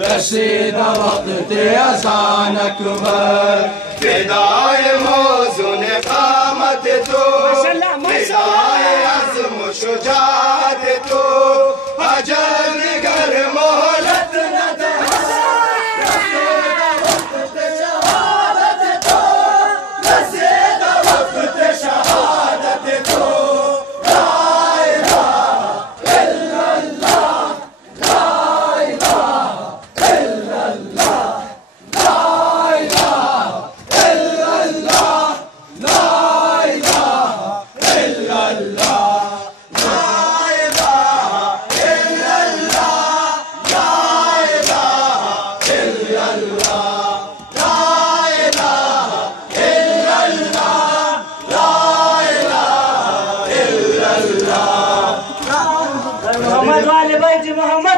रसीदा वक्त अज़ान अकबर फिदाए मौज़ून क़ामत तो फिदाए अज़्म शुजाअत तो अजल दिगर मोहलत न दे शहादत तो रसीदा वक्त शहादत तो ला इलाहा इल्लल्लाह ला इलाहा मोहम्मद वाले बैत मोहम्मद